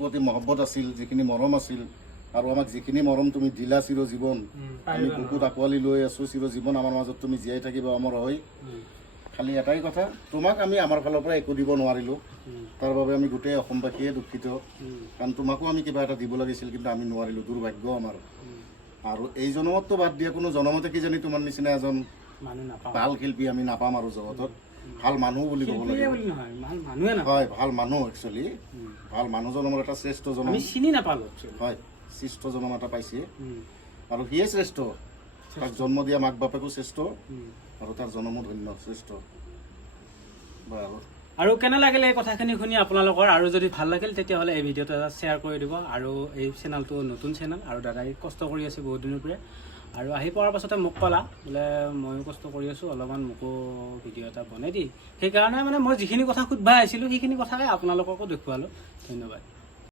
প্ৰতি মহব্বত আছিল, যিখিনি মৰম আছিল, আৰু আমাক যিখিনি মৰম তুমি দিলা চিৰজীৱন, আমি বুকুত আঁকোৱালি লৈ আছোঁ চিৰজীৱন, আমাৰ মাজত তুমি জীয়াই থাকিবা অমৰ হৈ। খালি এটাই কথা, তোমাক আমি আমাৰ ফালৰ পৰা একো দিব নোৱাৰিলোঁ, তাৰ বাবে আমি গোটেই অসমবাসীয়ে দুখিত। কাৰণ তোমাকো আমি কিবা এটা দিব লাগিছিল, কিন্তু আমি নোৱাৰিলোঁ, দুৰ্ভাগ্য আমাৰ। আৰু এই জনমতটো বাদ দিয়া কোনো জনমতে কিজানি তোমাৰ নিচিনা এজন ভাল শিল্পী আমি নাপাম আৰু জগতত। ভাল মানুহ বুলি ক'ব লাগিব। হয়, ভাল মানুহ একচুৱেলি, ভাল মানুহ জনমৰ এটা শ্ৰেষ্ঠ জনম হয়, শ্ৰেষ্ঠ জনম এটা পাইছে, আৰু সিয়ে শ্ৰেষ্ঠ। তাক জন্ম দিয়া মাক বাপেকো শ্ৰেষ্ঠ, আৰু তাৰ জনমো ধন্য, শ্ৰেষ্ঠ। আৰু কেনে লাগিলে এই কথাখিনি শুনি আপোনালোকৰ? আৰু যদি ভাল লাগিল তেতিয়াহ'লে এই ভিডিঅ'টো এটা শ্বেয়াৰ কৰি দিব। আৰু এই চেনেলটো নতুন চেনেল, আৰু দাদাই কষ্ট কৰি আছে বহুত দিনৰ পৰা, আৰু আহি পোৱাৰ পাছতে মোক ক'লা বোলে ময়ো কষ্ট কৰি আছোঁ, অলপমান মোকো ভিডিঅ' এটা বনাই দি। সেইকাৰণে মানে মই যিখিনি কথা সুধবা আহিছিলোঁ সেইখিনি কথাই আপোনালোককো দেখুৱালোঁ। ধন্যবাদ।